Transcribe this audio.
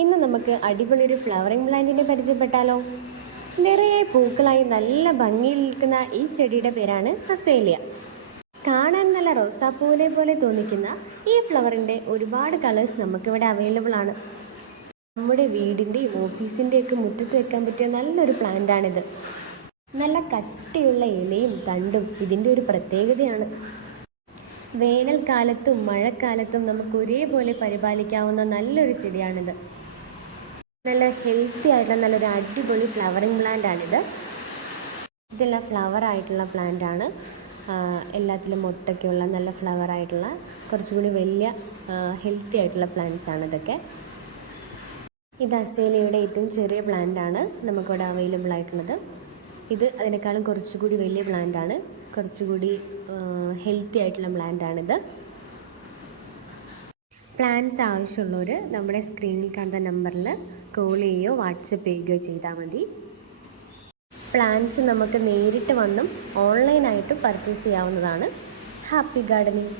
ഇന്ന് നമുക്ക് അടിപൊളി ഒരു ഫ്ലവറിംഗ് പ്ലാന്റിനെ പരിചയപ്പെട്ടാലോ. നിറയെ പൂക്കളായി നല്ല ഭംഗിയിൽ നിൽക്കുന്ന ഈ ചെടിയുടെ പേരാണ് അസേലിയ. കാണാൻ നല്ല റോസാപ്പൂവിനെ പോലെ തോന്നിക്കുന്ന ഈ ഫ്ലവറിൻ്റെ ഒരുപാട് കളേഴ്സ് നമുക്കിവിടെ അവൈലബിൾ ആണ്. നമ്മുടെ വീടിൻ്റെയും ഓഫീസിൻ്റെയൊക്കെ മുറ്റത്ത് വെക്കാൻ പറ്റിയ നല്ലൊരു പ്ലാന്റാണിത്. നല്ല കട്ടിയുള്ള ഇലയും തണ്ടും ഇതിൻ്റെ ഒരു പ്രത്യേകതയാണ്. വേനൽക്കാലത്തും മഴക്കാലത്തും നമുക്ക് ഒരേപോലെ പരിപാലിക്കാവുന്ന നല്ലൊരു ചെടിയാണിത്. നല്ല ഹെൽത്തി ആയിട്ടുള്ള നല്ലൊരു അടിപൊളി ഫ്ലവറിങ് പ്ലാന്റാണിത്. ഇതെല്ലാം ഫ്ലവർ ആയിട്ടുള്ള പ്ലാന്റാണ്. എല്ലാത്തിലും മൊട്ടൊക്കെയുള്ള നല്ല ഫ്ലവർ ആയിട്ടുള്ള കുറച്ചുകൂടി വലിയ ഹെൽത്തി ആയിട്ടുള്ള പ്ലാന്റ്സ് ആണ് ഇതൊക്കെ. ഇത് അസേലിയയുടെ ഏറ്റവും ചെറിയ പ്ലാന്റാണ് നമുക്കിവിടെ അവൈലബിൾ ആയിട്ടുള്ളത്. ഇത് അതിനേക്കാളും കുറച്ചുകൂടി വലിയ പ്ലാന്റാണ്, കുറച്ചുകൂടി ഹെൽത്തി ആയിട്ടുള്ള പ്ലാന്റാണിത്. പ്ലാൻസ് ആവശ്യമുള്ളവർ നമ്മുടെ സ്ക്രീനിൽ കാണുന്ന നമ്പറിൽ കോൾ ചെയ്യുകയോ വാട്സപ്പ് ചെയ്യുകയോ ചെയ്താൽ മതി. പ്ലാൻസ് നമുക്ക് നേരിട്ട് വന്നും ഓൺലൈനായിട്ടും പർച്ചേസ് ചെയ്യാവുന്നതാണ്. Happy gardening.